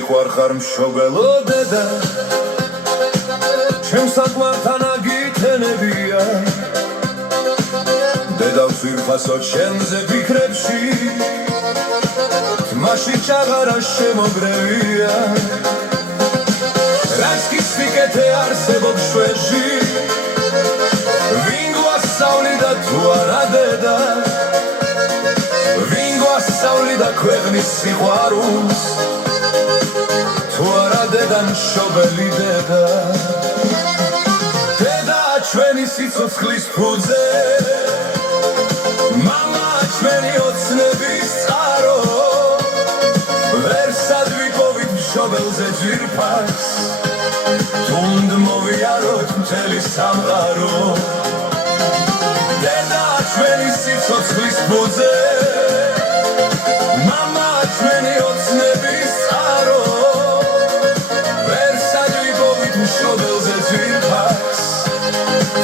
მიყვარხარ მშობელო დედა ჩემს საკმართან აგითენებია დედავს ვირფასო ჩემზე ფიქრებში თმაში ჩაღარა შემოგრევია რაც კი სიკეთე არსებობს შვედში ვინ გვასწავლიდა თუ არა დედა ვინ გვასწავლიდა ქვეყნის სიყვარულს თუ არა დედა მშობელი დედა დედაა ჩვენი სიცოცხლის ფუძე მამაა ჩვენი ოცნების წყარო ვერსად ვიპოვით მშობელზე ძვირფას თუნდ მოვიაროთ მთელი სამყარო დედაა ჩვენი სიცოცხლის ფუძე მამაა ჩვენი ოცნების წყარო ვერსად ვიპოვით მშობელზე ძვირფას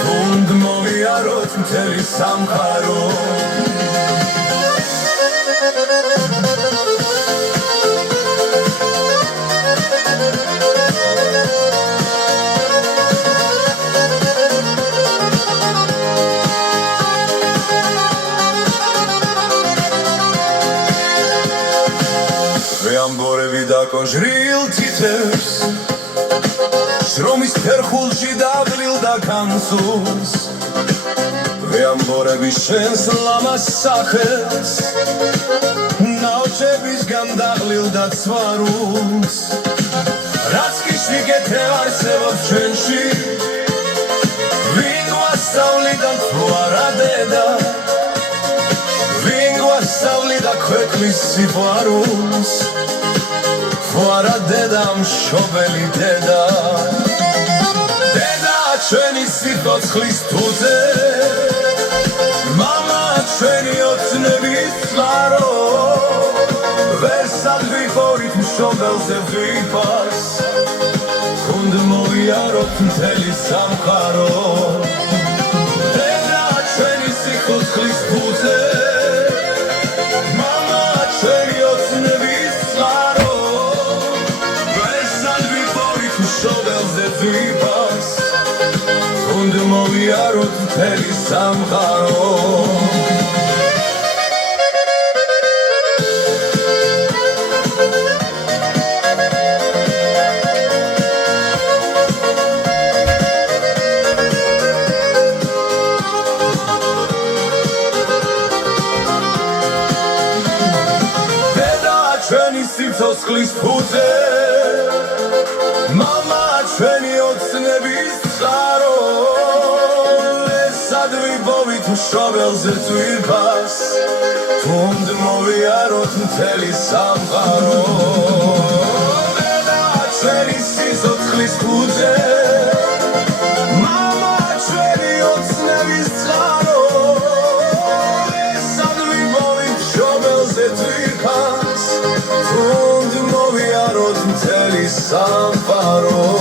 თუნდ მოვიაროთ მთელი სამყარო ამბორები დაკონჟრილ თითებს შრომის ფერხულში დაბლილდა განსულს ვეამბორები შენს ლამას სახელს ნაოჩებისგან დაბლილდა ცვარულს რაც კი სიკეთე არსებობს ჩვენში ვინ გვასწავლიდა თუ არა დედა ვინ გვასწავლიდა ქვეყნის სიყვარულს თუ არა დედა მშობელი დედა დედაა ჩვენი სიცოცხლის ფუძე მამაა ჩვენი ოცნების წყარო ვერსად ვიპოვით მშობელზე ძვირფას თუნდ მოვიაროთ მთელი სამყარო დედაა ჩვენი სიცოცხლის ფუძე მამაა ჩვენი ოცნების წყარო მშობელზე ძვირფას თუნდ მოვიაროთ მთელი სამყარო დედაა ჩვენი სიცოცხლის ფუძე მამაა ჩვენი ოცნების წყარო ვერსად ვიპოვით მშობელზე ძვირფას თუნდ მოვიაროთ მთელი სამყარო დედაა ჩვენი სიცოცხლის ფუძე მამაა ჩვენი ოცნების წყარო ვერსად ვიპოვით მშობელზე ძვირფას თუნდ მოვიაროთ მთელი სამყარო